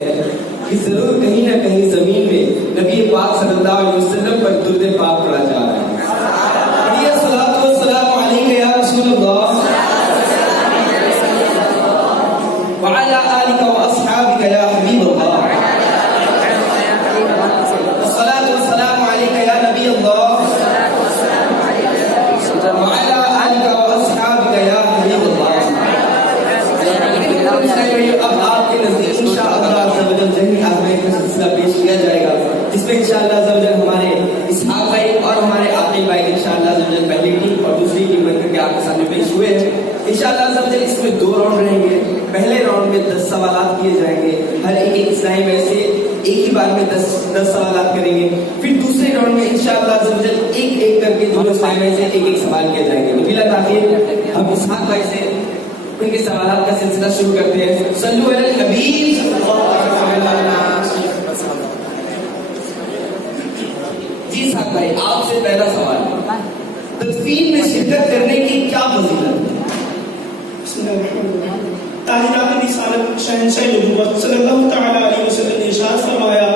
کہ ضرور کہیں نہ کہیں زمین میں نبی پاک صلی اللہ علیہ وسلم پر درود پاک پڑھا جا رہا ہے. پڑھیے الصلاۃ والسلام علیک یا رسول اللہ وعلی آلک واصحابک یا حبیب اللہ. الصلاۃ والسلام علیک یا نبی اللہ وعلی آلک واصحابک یا حبیب اللہ. اب آپ کے نزدیک انشاءاللہ کا سلسلہ پیش کیا جائے گا جس میں انشاءاللہ ہمارے اسحاق بھائی اور ہمارے عاقل بھائی انشاءاللہ پہلی ٹیم اور دوسری ٹیم بن کر کے آپ کے سامنے پیش ہوئے ہیں. انشاءاللہ اس میں 2 راؤنڈ رہیں گے. پہلے راؤنڈ میں 10 سوالات کیے جائیں گے. ہر ایک اسلامی میں سے ایک ہی بار میں 10 سوالات کریں گے. پھر دوسرے راؤنڈ میں انشاءاللہ ایک ایک کر کے دونوں اسلامی میں سے ایک ایک سوال کیے جائیں گے. بلا تاخیر ہم اسحاق بھائی سے ان کے سوالات کا سلسلہ شروع کرتے ہیں. صلو علی الحبیب صلی اللہ علیہ وسلم. جی صاحب بھائی آپ سے پہلا سوال، تدفین میں شرکت کرنے کی کیا فضیلت ہے؟ بسم اللہ الرحمن الرحیم. تاجدار رسالت شہنشاہ نبوت صلی اللہ تعالی علیہ وسلم نے ارشاد فرمایا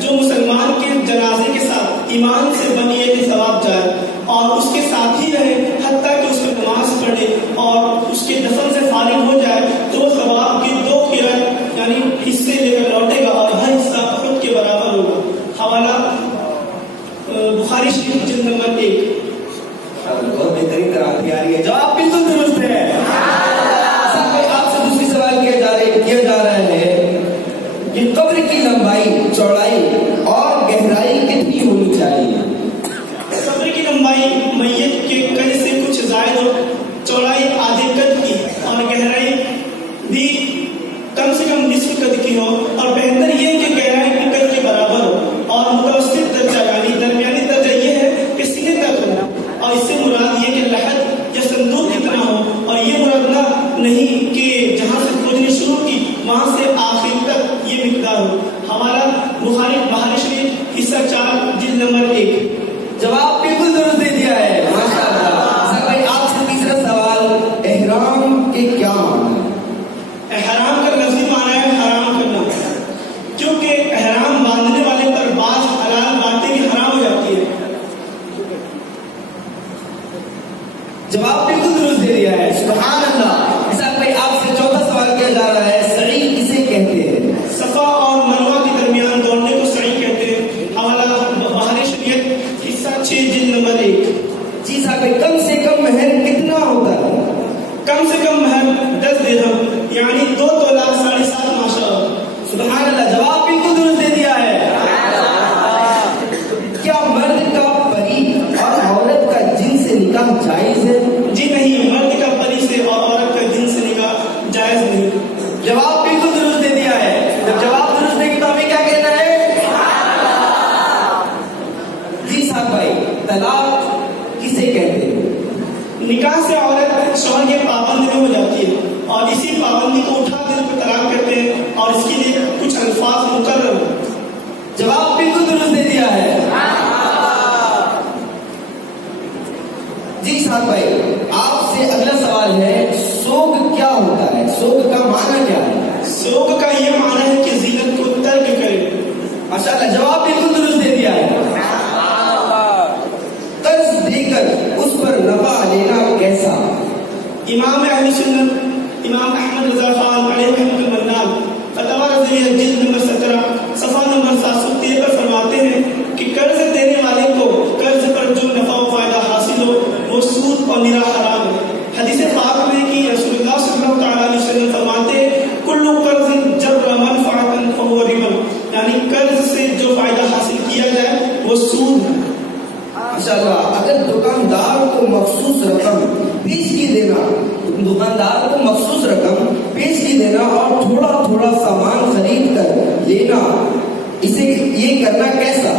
جو مسلمان کے جنازے کے ساتھ ایمان سے بنیے کے ثواب جائے اور اس کے ساتھ ہی رہے حتیٰ کہ اس میں نماز پڑھے اور اس کے دفن سے فارغ ہو جائے تو وہ ثواب کی 2 قرات یعنی حصے لے کر لوٹے گا اور ہر حصہ خود کے برابر ہوگا. حوالہ بخاری شریف جلد نمبر 1. بہت بہترین طرح تیاری ہے. جواب بالکل درست ہے. آپ سے دوسری سوال کیا جا رہا ہے کہ قبر کی لمبائی، چوڑائی اور گہرائی کتنی ہونی چاہیے؟ قبر کی لمبائی میت کے قد سے کچھ زائد ہو، چوڑائی آدھے قد کی اور گہرائی بھی کم سے کم نصف قد کی ہو، اور بہتر یہ کہ گہرائی بھی قد کے برابر ہو، اور متوسط درجہ یعنی درمیانی درجہ یہ ہے کہ سینے تک ہو. اور اس سے مراد یہ کہ لحد یا صندوق اتنا ہو، اور یہ مراد نہیں کہ جہاں سے کھودنی شروع کی وہاں سے آخر تک یہ مقدار ہو. ہمارا بخاری شریف حصہ 4 جلد نمبر 1. جواب بالکل درست دے دیا ہے. ماشاءاللہ. بھائی آپ سے تیسرا سوال، احرام کے کیا معنی ہے؟ احرام کا لفظی معنی ہے حرام کرنا، کیونکہ احرام باندھنے والے پر بعض حلال باتیں بھی حرام ہو جاتی ہے. جواب بالکل درست دے دیا ہے. سبحان اللہ. بھائی آپ سے چوتھا سوال کیا جا رہا ہے، سعی کسے کہتے ہیں؟ صفا اور مروہ کے درمیان دوڑنے کو سعی کہتے ہیں. حوالہ بخاری شریف حصہ 6 جلد نمبر 1. جی صاحب کم سے کم مہر کتنا ہوتا ہے؟ کم سے کم مہر 10 درہم یعنی 2 تولہ 7.5 ماشاء. سبحان اللہ. جواب بالکل درست دے دیا ہے. کیا مرد کا پری اور عورت کا جن سے نکاح جائز ہے؟ جی نہیں، مرد کا پری سے اور عورت کا جن سے نکاح جائز نہیں. جواب بالکل درست دے دیا ہے. جب جواب درست دے گی تو ہمیں کیا کہنا ہے؟ جی صاحب بھائی طلاق کسے کہتے ہیں؟ نکاح سے عورت شوہر کے پابند میں ہو جاتی ہے اور اسی پابندی کو اٹھا کر اس کو طلاق کہتے ہیں اور اس کے لیے کچھ الفاظ مقرر ہیں. جواب بالکل درست دے دیا ہے. جی صاحب بھائی آپ سے اگلا سوال ہے، سوگ کیا ہوتا ہے؟ سوگ کا معنی کیا ہے؟ سوگ کا یہ معنی ہے کہ زینت کو ترک کرے. ماشاءاللہ. جواب بالکل درست دے دیا ہے. قرض دے کر اس پر نفع لینا کیسا؟ امام اہل سنت امام احمد رضا خان علیہ رحمۃ المنان فتاوی رضویہ جلد نمبر 17 صفحہ نمبر 713 پر فرماتے ہیں کہ قرض دینے والے کو قرض پر جو نفع و فائدہ حاصل ہو وہ سود اور میرا حرام ہے. حدیث پاک میں کہ رسول اللہ صلی اللہ تعالی علیہ وسلم فرماتے کل قرض جر منفعۃ فهو ربا، یعنی قرض سے جو فائدہ حاصل کیا جائے وہ سود ہے. ماشاءاللہ. اگر دکاندار کو مخصوص رقم بیچ کی دینا، دکاندار کو مخصوص رقم بیچ کی دینا اور تھوڑا تھوڑا سامان خرید کر لینا، اسے یہ کرنا کیسا؟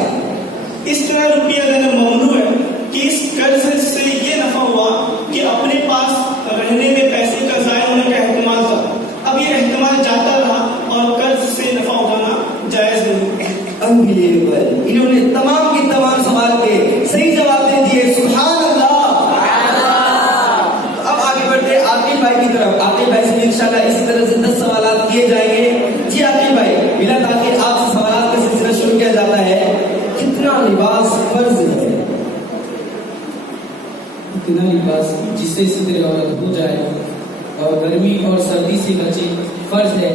اس طرح روپیہ دینا ممنوع ہے کہ اس قرض سے یہ نفع ہوا کہ اپنے پاس رہنے میں پیسے کا ضائع ہونے کا احتمال تھا، اب یہ احتمال جاتا رہا اور قرض سے نفع اٹھانا جائز نہیں. انبلیویبل. انہوں نے تمام کے تمام سوال کے صحیح جواب دے دیے. سبحان اللہ. اب آگے بڑھتے ہیں عاقل بھائی کی طرف. عاقل بھائی سے انشاءاللہ اسی طرح سے 10 سوالات کیے جائیں گے. جی عاقل بھائی بلا اتنا لباس جس سے ستر عورت ہو جائے اور گرمی اور سردی سے بچے فرض ہے.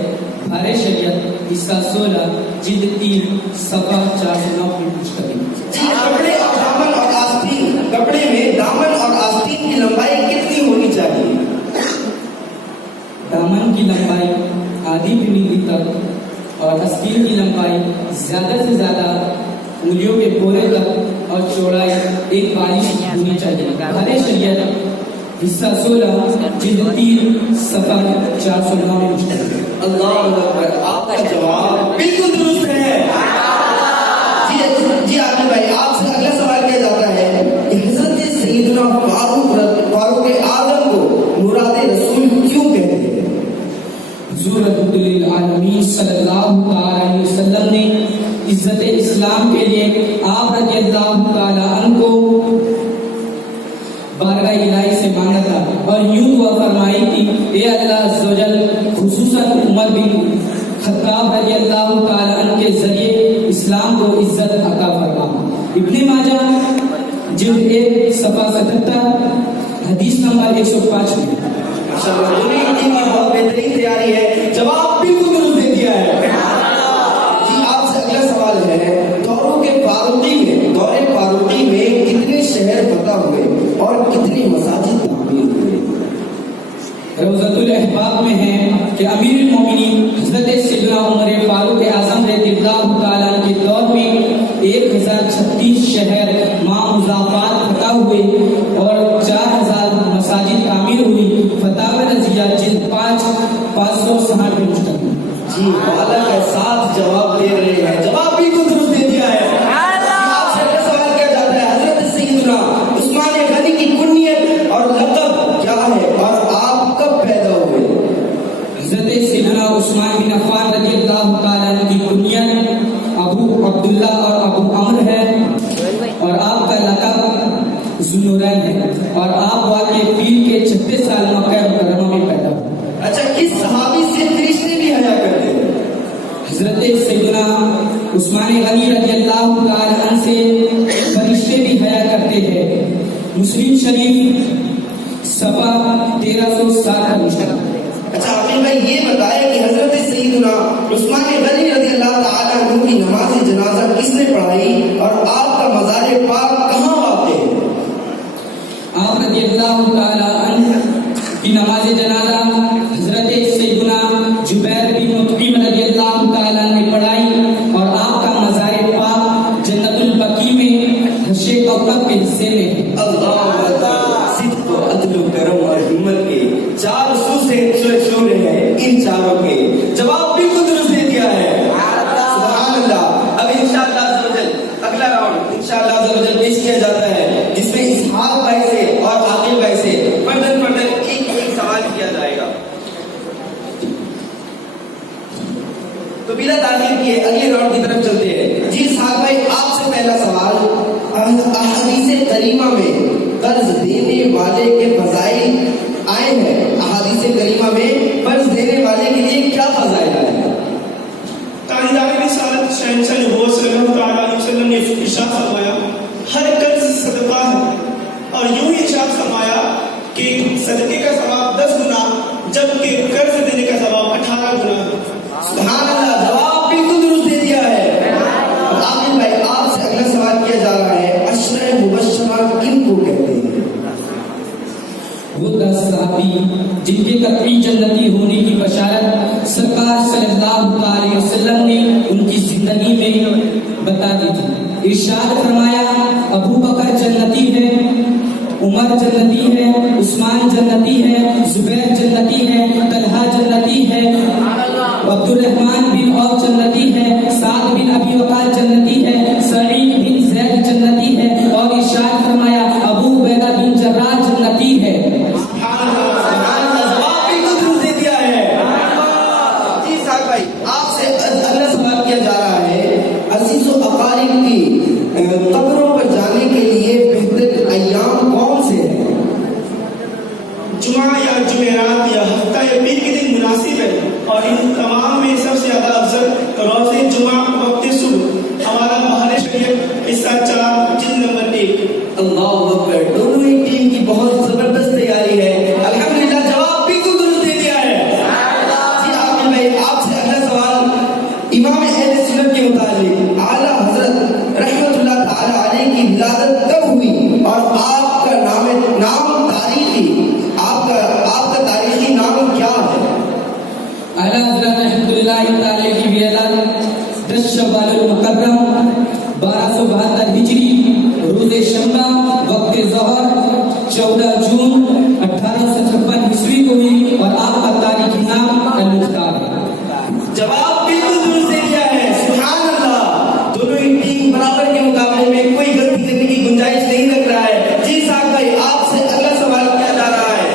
بھارے شریعت حصہ 16 جلد 3 صفحہ 409 کی مشتمل. جی کپڑے اور دامن اور آستین، کپڑے میں دامن اور آستین کی لمبائی کتنی ہونی چاہیے؟ دامن کی لمبائی آدھی پنڈلی تک اور آستین کی لمبائی زیادہ سے زیادہ انگلیوں کے پورے تک اور چوڑائی 1 بالش ہونی چاہیے. بھارے شریعت حصہ 16 جلد 3 صفحہ 409 میں مشتمل. اللہ اکبر، آپ کا جواب بالکل درست ہے. جی عادل بھائی، آپ سے اگلا سوال کیا جاتا ہے کہ حضرت سیدنا فاروق اعظم کو مراد رسول کیوں کہتے ہیں؟ حضور رحمت للعالمین صلی اللہ علیہ وسلم نے عزت اسلام کے لیے آپ رضی اللہ تعالیٰ عنہ کو بارگاہ الہی سے مانگا تھا اور یوں دعا فرمائی تھی، اے اللہ عز و جل خصوصاً عمر بن خطاب رضی اللہ تعالیٰ عنہ کے ذریعے اسلام کو عزت عطا فرما. ابن ماجہ جلد 1 صفحہ 77 حدیث نمبر 105 میں. بہت بہترین تیاری ہے، جواب بالکل درست دے دیا ہے. جی آپ سے اگلا سوال ہے، دور فاروقی میں کتنے شہر فتح ہوئے اور کتنی مساجد تعمیر ہوئے؟ روضۃ الاحباب میں ہے کہ امیر المومنین حضرت سیدنا عمر فاروق اعظم رضی اللہ تعالیٰ عنہ کے دور میں 1036 شہر مع مضافات فتح ہوئے اور 4000 مساجد تعمیر ہوئی. فتح رضیہ جلد 5 560 میں مشتمل. جی والا کے ساتھ جواب دے رہے ہیں، جواب بالکل درست دے دیا ہے. آپ سے اگلا سوال کیا جاتا ہے، حضرت سیدنا عثمان غنی کی کنیت اور لقب کیا ہے اور آپ کب پیدا ہوئے؟ حضرت سیدنا عثمان بن عفان رضی اللہ تعالیٰ عنہ کی کنیت ابو عبداللہ اور ابو عمر ہے اور آپ کا لقب ذوالنورین ہے اور آپ واقع فیل کے 36 سال مکہ مکرمہ میں پیدا ہوئے. اچھا، کس صحابی سے فرشتے بھی حیا کرتے ہیں؟ حضرت سیدنا عثمان غنی رضی اللہ تعالیٰ عنہ سے فرشتے بھی حیا کرتے ہیں. مسلم شریف صفحہ 1360 کا مشتمل. اچھا عقیل بھائی یہ بتائے کہ حضرت سیدنا عثمان غنی رضی اللہ تعالیٰ عنہ کی نماز جنازہ کس نے پڑھائی اور آپ کا مزار پاک کہاں واقع ہے؟ آپ رضی اللہ تعالیٰ عنہ کی نماز جنازہ حضرت سیدنا جبیر بن مطعم رضی اللہ تعالیٰ عنہ نے پڑھائی اور آپ کا مزار پاک جنت البقیع میں حشر کوثر کے حصے میں ہے. اللہ اکبر، صدق و عدل و کرم اور ہمت کے 4 اصول سے شعلے ہیں، ان چاروں کے جواب بالکل درست دے دیا ہے. سبحان اللہ. اب انشاءاللہ عز و جل اگلا راؤنڈ انشاءاللہ عز و جل پیش کیا جاتا ہے جس میں اسحاق بھائی سے اور عاقل بھائی سے فردن ایک سوال کیا جائے گا. تو بلا تاخیر کیے اگلے راؤنڈ کی طرف چلتے ہیں. جی اسحاق بھائی آپ سے پہلا سوال، احادیث کریمہ میں قرض دینے والے کے فضائل آئے ہیں، احادیث کریمہ میں قرض دینے والے کے لیے کیا فضائل آئے ہیں؟ تاجدار رسالت شہنشاہ نبوت صلی اللہ علیہ وسلم نے ارشاد فرمایا ہر قرض صدقہ ہے اور یوں ہی ارشاد فرمایا کہ صدقے کا ثواب 10 گنا جبکہ قرض دینے کا ثواب 18 گنا. سبحان اللہ، جواب بالکل درست دے دیا ہے. عاقل بھائی آپ سے اگلا سوال کیا جا رہا ہے، عشرہ مبشرہ کن کو کہتے ہیں؟ وہ 10 صحابی جن کے قطعی جنتی ہونے کی بشارت سرکار صلی اللہ علیہ وسلم نے ان کی زندگی میں بتا دی تھی. ارشاد فرمایا ابو بکر جنتی ہے، عمر جنتی ہے، عثمان جنتی ہے، زبیر جنتی ہے، طلحہ جنتی ہے، عبد الرحمن بن عوف جنتی ہے، سعد بن ابی وقاص جنتی ہے، سعید بن زید جنتی ہے اور ارشاد فرمایا ابو عبیدہ بن جراح جنتی ہے. جواب بالکل درست دے دیا ہے. جی صاحب بھائی آپ سے اگلا سوال کیا جا رہا ہے، عزیز و اقارب کی قبروں پر جانے کے لیے بہتر ایام کون سے ہیں؟ جمعہ یا جمعرات یا ہفتہ یا پیر کے دن مناسب ہے اور ان تمام میں سب سے زیادہ افضل روز جمعہ وقت صبح. ہمارا بہار شریعت حصہ 4 جلد نمبر 1. اللہ اکبر، دونوں ہی ٹیم کی بہت امام اہل سنت کے متعلق اعلیٰ حضرت رحمت اللہ تعالی علیہ کی ولادت کب ہوئی اور آپ کا نام تاریخی آپ کا تاریخی نام کیا ہے؟ اعلیٰ حضرت رحمۃ اللہ تعالی کی ولادت 10 شوال المکرم 1272 ہجری روز شنبہ وقت ظہر 14 جون 1856 عیسوی کو ہوئی اور آپ کا تاریخی نام المختار ہے۔ جواب بالکل درست دے دیا ہے، سبحان اللہ۔ دونوں ہی ٹیم برابر کے مقابلے میں کوئی غلطی کرنے کی گنجائش نہیں رکھ رہا ہے۔ جی صاحب بھائی، آپ سے اگلا سوال کیا جا رہا ہے۔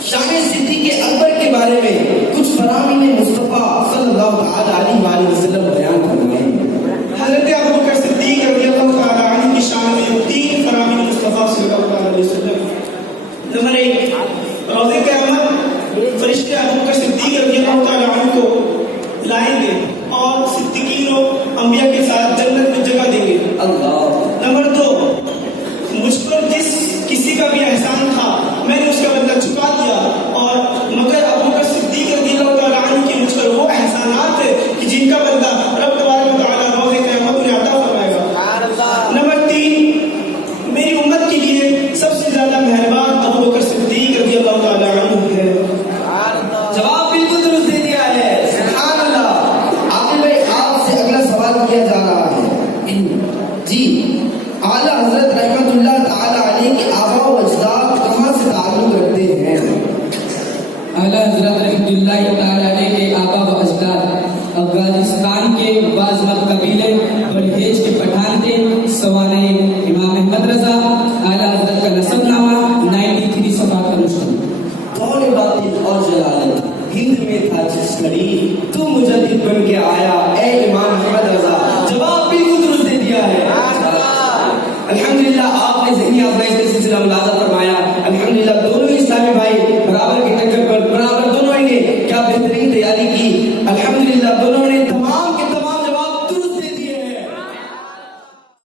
شان صدیق اکبر کے بارے میں کچھ فرامین مصطفیٰ صلی اللہ تعالی علیہ